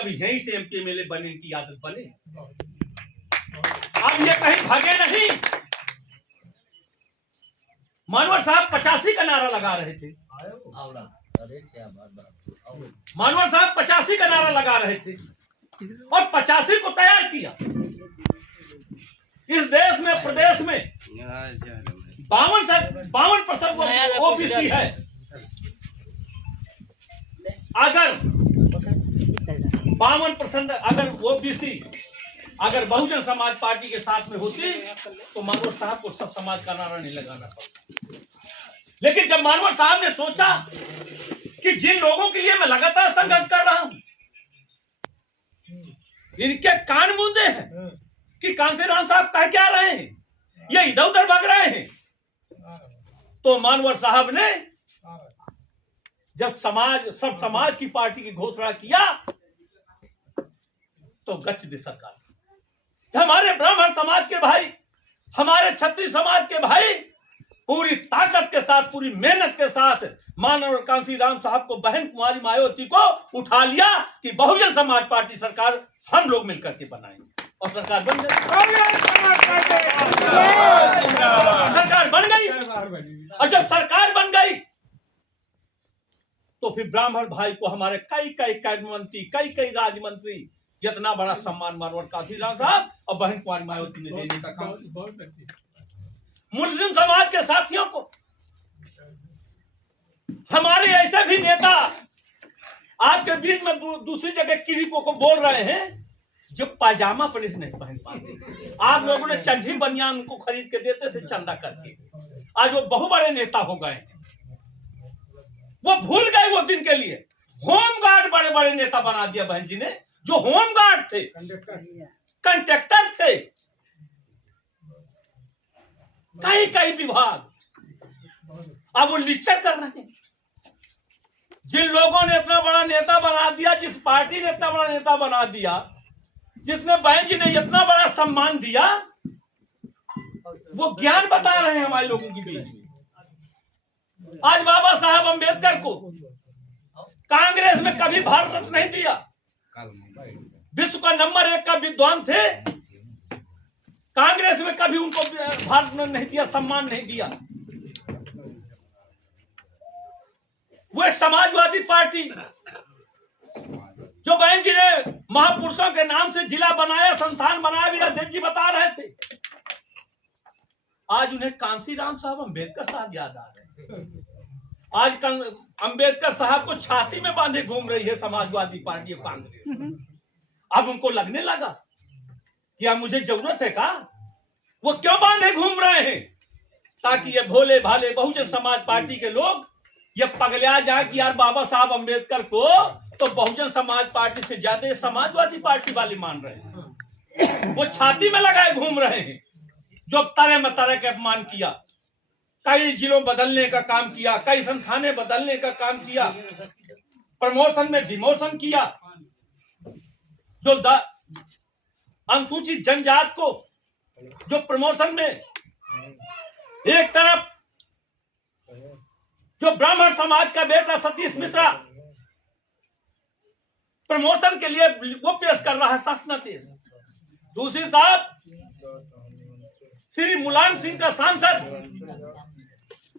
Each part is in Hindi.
कभी यहीं से एमपी एमएलए बने की आदत बने। अब ये कहीं भागे नहीं। मानवर साहब 85 का नारा लगा रहे थे। मानवर साहब 85 का नारा लगा रहे थे और 85 को तैयार किया। इस देश में प्रदेश में 52% ओबीसी है। अगर 52% अगर ओबीसी अगर बहुजन समाज पार्टी के साथ में होती तो मानवर साहब को सब समाज का नारा नहीं लगाना पड़ता। लेकिन जब मानवर साहब ने सोचा कि जिन लोगों के लिए मैं लगातार संघर्ष कर रहा हूं इनके कान मूंदे हैं कि कांसीराम साहब कह क्या रहे हैं, ये इधर उधर भाग रहे हैं, तो मानवर साहब ने जब सब समाज की पार्टी की घोषणा किया तो गच्छ दी सरकार। हमारे ब्राह्मण समाज के भाई, हमारे क्षत्रिय समाज के भाई पूरी ताकत के साथ, पूरी मेहनत के साथ मानव कांसीराम साहब को, बहन कुमारी मायावती को उठा लिया कि बहुजन समाज पार्टी सरकार हम लोग मिलकर के बनाएंगे और सरकार बन गई। सरकार बन गई और जब सरकार बन गई तो फिर ब्राह्मण भाई को हमारे कई कैबिनेट मंत्री, कई राज्य मंत्री, इतना बड़ा सम्मान मानवर कांसीराम साहब और बहन कुमारी मायावती ने देने का काम। मुस्लिम समाज के साथियों को, हमारे ऐसे भी नेता आपके बीच में दूसरी जगह क्लिकों को बोल रहे हैं जो पायजामा पुलिस नहीं पहन पाते। आप लोगों ने चंडी बनियान उनको खरीद के देते थे चंदा करके, आज वो बहु बड़े नेता हो गए हैं। वो भूल गए वो दिन के लिए। होम गार्ड बड़े बड़े नेता बना दिया बहन जी ने, जो होम गार्ड थे, कंडक्टर थे, कई विभाग, अब वो लीचर कर रहे हैं। जिन लोगों ने इतना बड़ा नेता बना दिया, जिस पार्टी ने इतना बड़ा नेता बना दिया, जिसने बहन जी ने इतना बड़ा सम्मान दिया, वो ज्ञान बता रहे हैं हमारे लोगों के बीच में। आज बाबा साहब अंबेडकर को कांग्रेस में कभी भारत रत्न नहीं दिया। विश्व का नंबर 1 का विद्वान थे, कांग्रेस में कभी उनको भारत रत्न नहीं दिया, सम्मान नहीं दिया। वो एक समाजवादी पार्टी जो बहन जी ने महापुरुषों के नाम से जिला बनाया, संस्थान बनाया, भी अध्यक्ष जी बता रहे थे, आज उन्हें कांसीराम साहब अंबेडकर साहब याद आ रहे हैं। आज अंबेडकर साहब को छाती में बांधे घूम रही है समाजवादी पार्टी कांग्रेस। अब उनको लगने लगा कि अब मुझे जरूरत है का? वो क्यों बांधे घूम रहे हैं? ताकि ये भोले भाले बहुजन समाज पार्टी के लोग ये पगला जाए कि यार बाबा साहब अंबेडकर को तो बहुजन समाज पार्टी से ज्यादा समाजवादी पार्टी वाले मान रहे हैं। वो छाती में लगाए घूम रहे हैं। जो तरह में तरह के अपमान किया, कई जिलों बदलने का काम किया, कई संस्थानें बदलने का काम किया, प्रमोशन में डिमोशन किया, जो अनुसूचित जनजाति को जो प्रमोशन में, एक तरफ जो ब्राह्मण समाज का बेटा सतीश मिश्रा प्रमोशन के लिए वो पेश कर रहा है शासनादेश, दूसरी साहब श्री मुलायम सिंह का सांसद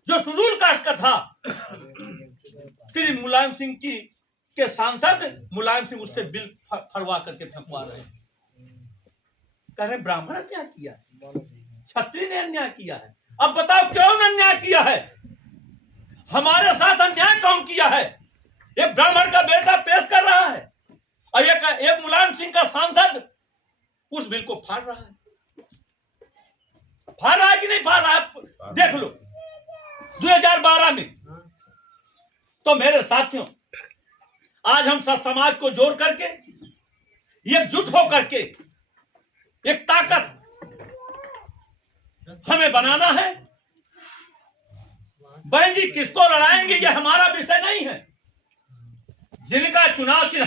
जो शेड्यूल कास्ट का था, श्री मुलायम सिंह के सांसद मुलायम सिंह उससे बिल फरवा करके फेंकवा रहे हैं। कह रहे ब्राह्मण अन्याय किया है, क्षत्रिय ने अन्याय किया है। अब बताओ क्यों अन्याय किया है? हमारे साथ अन्याय कौन किया है? एक ब्राह्मण का बेटा पेश कर रहा है और एक मुलायम सिंह का सांसद उस बिल को फाड़ रहा है। फाड़ रहा है कि नहीं फाड़ रहा है? देख लो 2012 में। तो मेरे साथियों, आज हम सब समाज को जोड़ करके, एकजुट होकर के एक ताकत हमें बनाना है। बहन जी किसको लड़ाएंगे ये हमारा विषय नहीं है। जिनका चुनाव चिन्ह